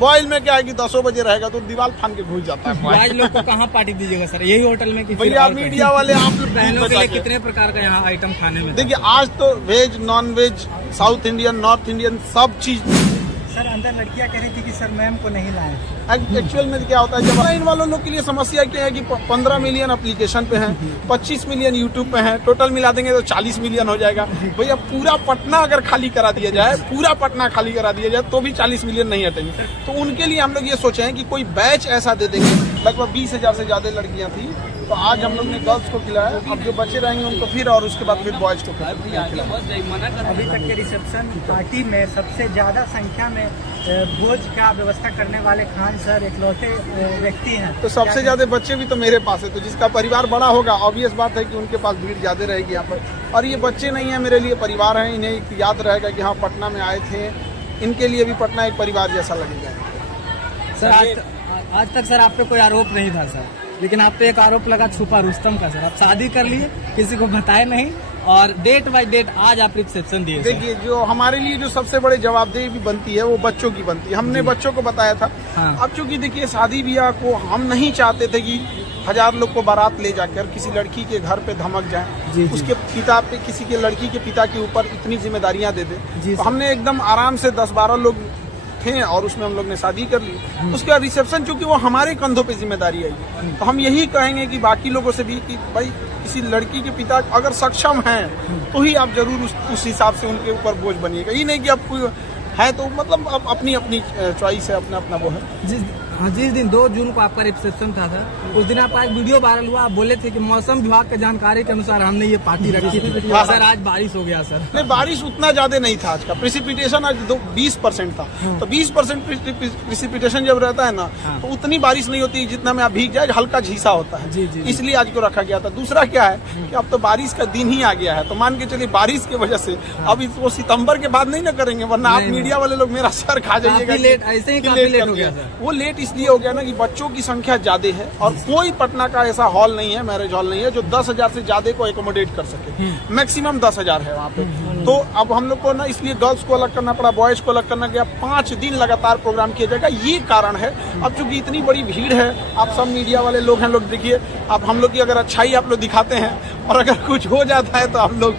Mobile में क्या है कि 10 बजे रहेगा तो दीवार फान के घुस जाता है। आज लोग को कहाँ पार्टी दीजिएगा सर, यही होटल में? भैया मीडिया वाले आप लोग बहनों के लिए कितने प्रकार का यहाँ आइटम खाने में? देखिए आज तो veg, non veg, South Indian, North Indian सब चीज। सर अंदर लड़कियां कह रही थी कि सर मैम को नहीं लाए। एक्चुअल में क्या होता है, जब ऑनलाइन वालों लोग के लिए समस्या क्या है कि 15 मिलियन एप्लीकेशन पे हैं, 25 मिलियन यूट्यूब पे हैं, टोटल मिला देंगे तो 40 मिलियन हो जाएगा। भैया पूरा पटना अगर खाली करा दिया जाए, पूरा पटना खाली करा दिया जाए तो भी 40 मिलियन नहीं हटेंगे। तो उनके लिए हम लोग ये सोचे हैं कि कोई बैच ऐसा दे देंगे। लगभग 20,000 से ज्यादा लड़कियां थी, तो आज हम लोग ने गर्ल्स को खिलाया। अब जो बच्चे रहेंगे उनको फिर, और उसके बाद फिर बॉयज को खिलाया। अभी तक के रिसेप्शन पार्टी में सबसे ज्यादा संख्या में भोज का व्यवस्था करने वाले खान सर इकलौते व्यक्ति हैं। तो सबसे ज्यादा बच्चे भी तो मेरे पास है, तो जिसका परिवार बड़ा होगा ऑब्वियस बात है कि उनके पास भीड़ ज्यादा रहेगी यहाँ पर। और ये बच्चे नहीं है, मेरे लिए परिवार है। इन्हें एक याद रहेगा कि हाँ पटना में आए थे, इनके लिए भी पटना एक परिवार जैसा लगेगा। सर आज तक सर आप पे कोई आरोप नहीं था सर, लेकिन आप पे एक आरोप लगा छुपा रुस्तम का। सर आप शादी कर लिए, किसी को बताए नहीं, और डेट बाय डेट आज आप रिसेप्शन दिए। देखिए जो हमारे लिए जो सबसे बड़े जवाबदेही भी बनती है वो बच्चों की बनती है। हमने बच्चों को बताया था। हाँ। अब चूंकि देखिए शादी ब्याह को हम नहीं चाहते थे कि 1000 लोग को बारात ले जाकर किसी लड़की के घर पे धमक जाए, उसके पिता पे, किसी के लड़की के पिता के ऊपर इतनी जिम्मेदारियां दे दे। तो हमने एकदम आराम से 10-12 लोग थे और उसमें हम लोग ने शादी कर ली। उसके बाद रिसेप्शन चूंकि वो हमारे कंधों पे जिम्मेदारी आई, तो हम यही कहेंगे कि बाकी लोगों से भी कि भाई किसी लड़की के पिता अगर सक्षम हैं तो ही आप जरूर उस हिसाब से उनके ऊपर बोझ बनिएगा। ये नहीं कि आप कोई है तो मतलब अब अपनी अपनी चॉइस है, अपना अपना वो है। जिस दिन 2 जून को आपका रिसेप्शन था सर, उस दिन आपका एक वीडियो वायरल हुआ। आप बोले थे कि मौसम विभाग की जानकारी के अनुसार हमने ये पार्टी रखी थी। सर आज बारिश हो गया सर। नहीं, बारिश उतना ज्यादा नहीं था आज का। प्रेसिपिटेशन आज 20% था, तो 20% प्रेसिपिटेशन जब रहता है ना तो उतनी बारिश नहीं होती जितना में आप भीग जाए, हल्का झीसा होता है। इसलिए आज को रखा गया था। दूसरा क्या है कि अब तो बारिश का दिन ही आ गया है, तो मान के चलिए बारिश की वजह से अब इसको सितंबर के बाद नहीं ना करेंगे, वरना आप मीडिया वाले लोग मेरा सर खा जाइएगा। ऐसे ही काफी लेट हो गया सर। वो लेट इसलिए हो गया ना कि बच्चों की संख्या ज्यादा है और कोई पटना का ऐसा हॉल नहीं है, मैरिज हॉल नहीं है जो 10,000 से ज्यादा को एकोमोडेट कर सके। मैक्सिमम 10,000 है वहाँ पे। तो अब हम लोग को ना इसलिए गर्ल्स को अलग करना पड़ा, बॉयज को अलग करना गया। 5 दिन लगातार प्रोग्राम किया जाएगा, ये कारण है। अब चूंकि इतनी बड़ी भीड़ है, आप सब मीडिया वाले लोग हैं, लोग देखिए अब हम लोग की अगर अच्छाई आप लोग दिखाते हैं और अगर कुछ हो जाता है तो आप लोग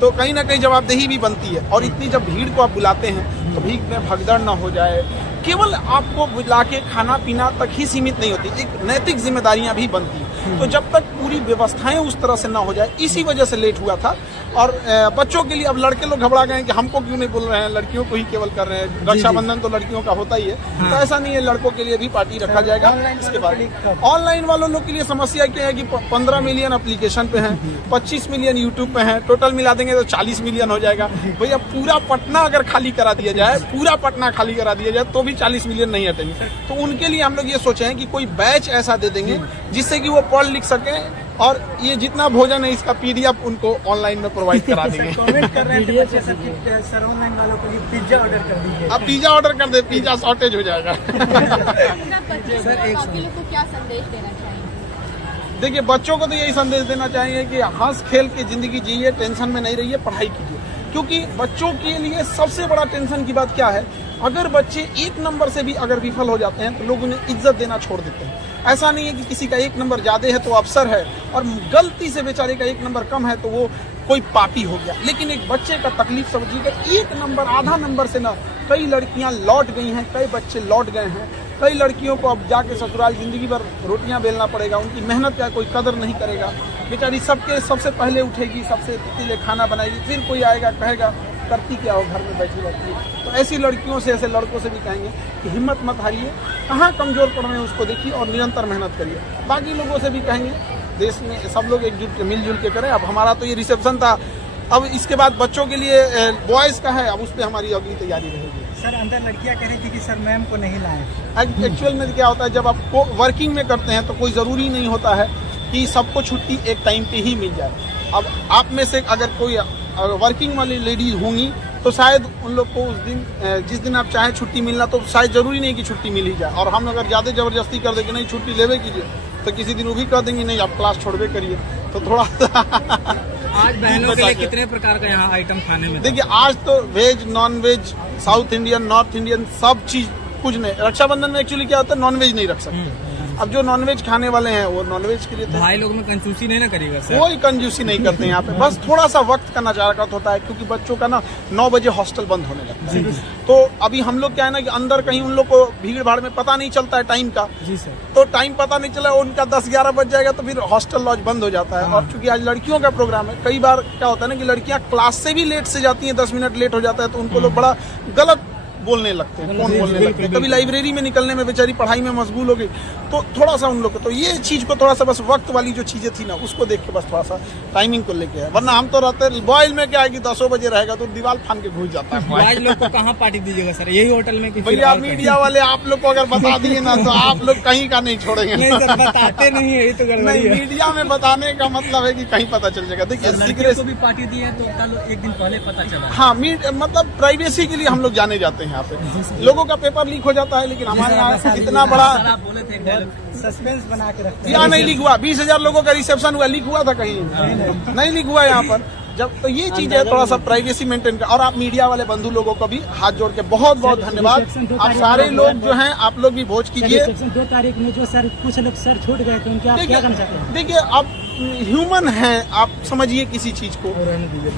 तो कहीं ना कहीं जवाबदेही भी बनती है। और इतनी जब भीड़ को आप बुलाते हैं तो भीड़ में भगदड़ न हो जाए। केवल आपको बुला के खाना पीना तक ही सीमित नहीं होती, एक नैतिक जिम्मेदारियां भी बनती हैं। तो जब तक पूरी व्यवस्थाएं उस तरह से ना हो जाए, इसी वजह से लेट हुआ था। और बच्चों के लिए अब लड़के लोग घबरा गए कि हमको क्यों नहीं बोल रहे हैं, लड़कियों को ही केवल कर रहे हैं। रक्षाबंधन तो लड़कियों का होता ही है। तो ऐसा नहीं है, लड़कों के लिए भी पार्टी रखा जाएगा। इसके बाद ऑनलाइन वालों लोग के लिए समस्या क्या है कि 15 मिलियन एप्लीकेशन पे हैं, 25 मिलियन यूट्यूब पे हैं, टोटल मिला देंगे तो 40 मिलियन हो जाएगा। भैया पूरा पटना अगर खाली करा दिया जाए, पूरा पटना खाली करा दिया जाए तो भी 40 मिलियन नहीं हटेंगे। तो उनके लिए हम लोग ये सोचे हैं कि कोई बैच ऐसा दे देंगे जिससे कि वो पढ़ लिख सके, और ये जितना भोजन है इसका PDF उनको ऑनलाइन में प्रोवाइड करा देंगे। कमेंट कर रहे हैं सर ऑनलाइन वालों के लिए पिज्जा ऑर्डर कर दीजिए। अब पिज्जा ऑर्डर कर दे, पिज्जा शॉर्टेज हो जाएगा। सर बाकी लोग को क्या संदेश देना चाहिए? देखिए बच्चों को तो यही संदेश देना चाहिए कि हंस खेल के जिंदगी जिए, टेंशन में नहीं रहिए, पढ़ाई कीजिए। क्योंकि बच्चों के लिए सबसे बड़ा टेंशन की बात क्या है, अगर बच्चे 1 नंबर से भी अगर विफल हो जाते हैं तो लोग उन्हें इज्जत देना छोड़ देते हैं। ऐसा नहीं है कि किसी का 1 नंबर ज्यादा है तो अफसर है, और गलती से बेचारे का 1 नंबर कम है तो वो कोई पापी हो गया। लेकिन एक बच्चे का तकलीफ समझिएगा, 1 नंबर आधा नंबर से ना कई लड़कियां लौट गई हैं, कई बच्चे लौट गए हैं। कई लड़कियों को अब जाके ससुराल जिंदगी भर रोटियां बेलना पड़ेगा, उनकी मेहनत का कोई कदर नहीं करेगा। बेचारी सबसे पहले उठेगी, सबसे पहले खाना बनाएगी, फिर कोई आएगा कहेगा करती क्या हो, घर में बैठी रहती है। तो ऐसी लड़कियों से, ऐसे लड़कों से भी कहेंगे कि हिम्मत मत हारिए, कहाँ कमजोर पड़ रहे हैं उसको देखिए और निरंतर मेहनत करिए। बाकी लोगों से भी कहेंगे देश में सब लोग एकजुट मिलजुल के करें। अब हमारा तो ये रिसेप्शन था, अब इसके बाद बच्चों के लिए बॉयज का है, अब उस पर हमारी अगली तैयारी रहेगी। सर अंदर लड़कियां कह रही थी कि सर मैम को नहीं लाए। एक्चुअल में क्या होता है, जब आप वर्किंग में करते हैं तो कोई ज़रूरी नहीं होता है कि सबको छुट्टी एक टाइम पे ही मिल जाए। अब आप में से अगर कोई वर्किंग वाली लेडीज होंगी तो शायद उन लोग को उस दिन, जिस दिन आप चाहें छुट्टी मिलना, तो शायद जरूरी नहीं कि छुट्टी मिल ही जाए। और हम अगर ज़्यादा ज़बरदस्ती कर दें कि नहीं छुट्टी लेवे कीजिए, तो किसी दिन वो भी कह देंगे नहीं आप क्लास छोड़वे करिए। तो थोड़ा आज बहनों के लिए कितने प्रकार का यहाँ आइटम खाने में? देखिए आज तो veg, non veg, South Indian, North Indian सब चीज कुछ नहीं, रक्षाबंधन में एक्चुअली क्या होता है, नॉनवेज नहीं रख सकते। अब जो नॉनवेज खाने वाले हैं वो नॉनवेज के लिए भाई लोग में कंजूसी नहीं ना करेगा सर? कोई कंजूसी नहीं करते यहाँ पे, बस थोड़ा सा वक्त का नजाकत होता है, क्योंकि बच्चों का ना 9 बजे हॉस्टल बंद होने लगता है। तो अभी हम लोग क्या है ना कि अंदर कहीं उन लोग को भीड़ भाड़ में पता नहीं चलता है टाइम का। जी सर। तो टाइम पता नहीं चला, उनका 10-11 बज जाएगा तो फिर हॉस्टल लॉज बंद हो जाता है। और चूंकि आज लड़कियों का प्रोग्राम है, कई बार क्या होता है ना कि लड़कियां क्लास से भी लेट से जाती हैं, 10 मिनट लेट हो जाता है तो उनको लोग बड़ा गलत बोलने लगते हैं, कौन बोलने लगते हैं। कभी लाइब्रेरी में निकलने में बेचारी पढ़ाई में मशगूल हो गई, तो थोड़ा सा उन लोग को तो ये चीज को थोड़ा सा बस वक्त वाली जो चीजें थी ना उसको देख के बस थोड़ा सा टाइमिंग को लेके है। वरना हम तो रहते बॉयल में क्या है कि 10 बजे रहेगा तो दीवार फान के घुस जाता है। बॉयज लोग को कहाँ पार्टी दीजिएगा सर? यही होटल में कि भैया मीडिया वाले आप लोग को अगर बता दिए ना तो आप लोग कहीं का नहीं छोड़ेंगे। नहीं सर, बताते नहीं है, ये तो गड़बड़ी नहीं, है। मीडिया में बताने का मतलब है कि कहीं पता चल जाएगा। देखिए सीक्रेट को भी पार्टी दी है तो कल एक दिन पहले पता चला। हाँ, मतलब प्राइवेसी के लिए हम लोग जाने जाते हैं यहाँ पे। लोगों का पेपर लीक हो जाता है, लेकिन हमारे यहाँ इतना बड़ा बोले थे सस्पेंस बना के रखते हैं। यहाँ नहीं लीक हुआ। 20,000 लोगों का रिसेप्शन हुआ, लीक हुआ था कहीं? नहीं लीक हुआ यहाँ पर। जब तो ये चीज है थोड़ा सा प्राइवेसी मेंटेन कर। और आप मीडिया वाले बंधु लोगों को भी हाथ जोड़ के बहुत बहुत धन्यवाद। आप सारे लोग जो हैं आप लोग भी भोज कीजिए। 2 तारीख में जो सर कुछ लोग सर छूट गए थे उनके आप क्या करना चाहते हैं? देखिए आप ह्यूमन हैं, आप समझिए किसी चीज को।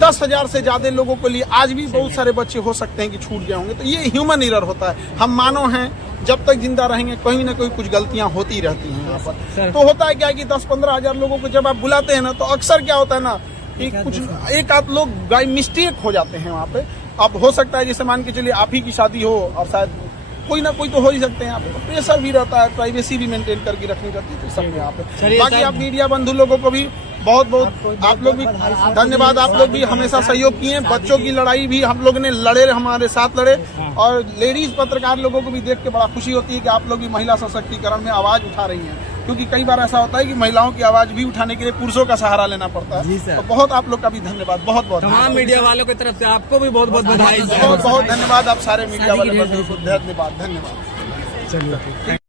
10,000 से ज्यादा लोगों के लिए आज भी बहुत सारे बच्चे हो सकते हैं कि छूट गए होंगे, तो ये ह्यूमन एरर होता है। हम मानव हैं, जब तक जिंदा रहेंगे कोई ना कोई कुछ गलतियां होती रहती हैं यहाँ पर। तो होता है क्या कि 10-15 हजार लोगों को जब आप बुलाते हैं ना तो अक्सर क्या होता है ना कि कुछ एक आध लोग बाई मिस्टेक हो जाते हैं वहाँ पे। अब हो सकता है जैसे मान के चलिए आप ही की शादी हो और शायद कोई ना कोई तो हो ही सकते हैं यहाँ पे, तो प्रेशर भी रहता है, प्राइवेसी भी मेंटेन करके रखनी रहती है, तो सब यहाँ पे। बाकी आप मीडिया बंधु लोगों को भी बहुत बहुत आप लोग भी धन्यवाद। आप लोग भी हमेशा सहयोग किए। बच्चों की लड़ाई भी हम लोग ने लड़े, हमारे साथ लड़े। और लेडीज पत्रकार लोगों को भी देख के बड़ा खुशी होती है कि आप लोग भी महिला सशक्तिकरण में आवाज उठा रही हैं, क्योंकि कई बार ऐसा होता है कि महिलाओं की आवाज भी उठाने के लिए पुरुषों का सहारा लेना पड़ता है। तो बहुत आप लोग का भी धन्यवाद, बहुत बहुत तमाम मीडिया वालों की तरफ से आपको भी बहुत बहुत बधाई। बहुत बहुत धन्यवाद। आप सारे मीडिया वाले बंधुओं को धन्यवाद। चलिए।